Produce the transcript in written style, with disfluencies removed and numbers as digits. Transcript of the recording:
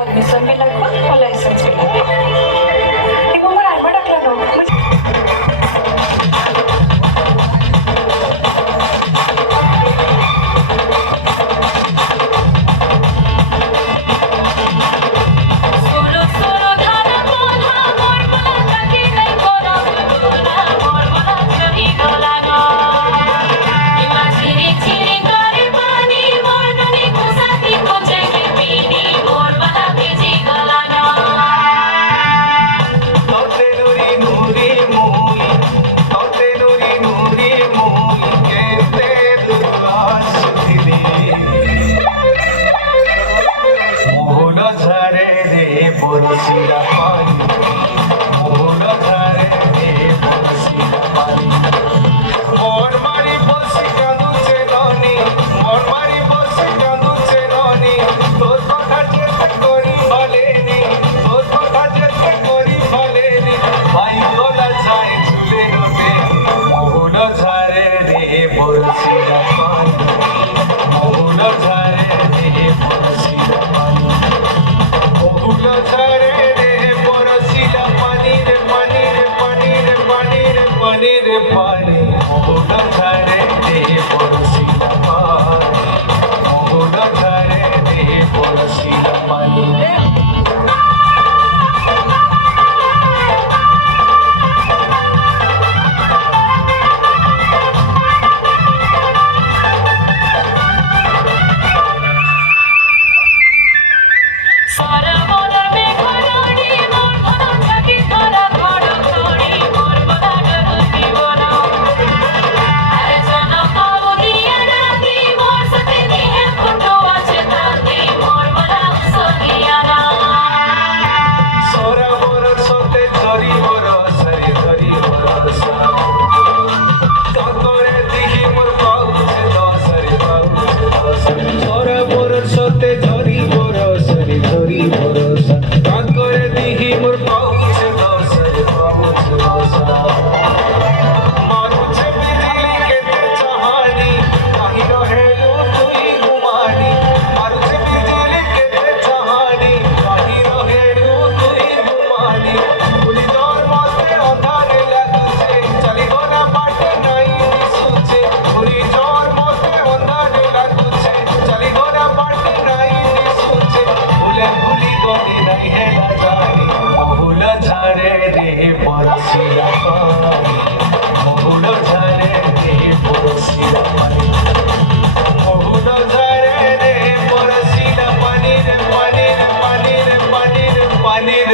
permission भी लागू और लाइसेंस भी लागू एक नंबर ॲडमिट टाकला ना বরসিয়া পানি মোর ধারে বরসিয়া পানি মোর মারি বসে কাঁদুছে ননি মোর মারি বসে কাঁদুছে ননি তোর কথা যেতে করি বলেনি তোর কথা যেতে করি বলেনি ভাই গোলা যায় ঝুলে রবে মোর ধারে রে বরসিয়া পানি মোর ধারে রে বরসিয়া পানি পানি রে পানি মোহনা ধারে দে বরসিলা পানি মোহনা ধারে দে বরসিলা পানি পানির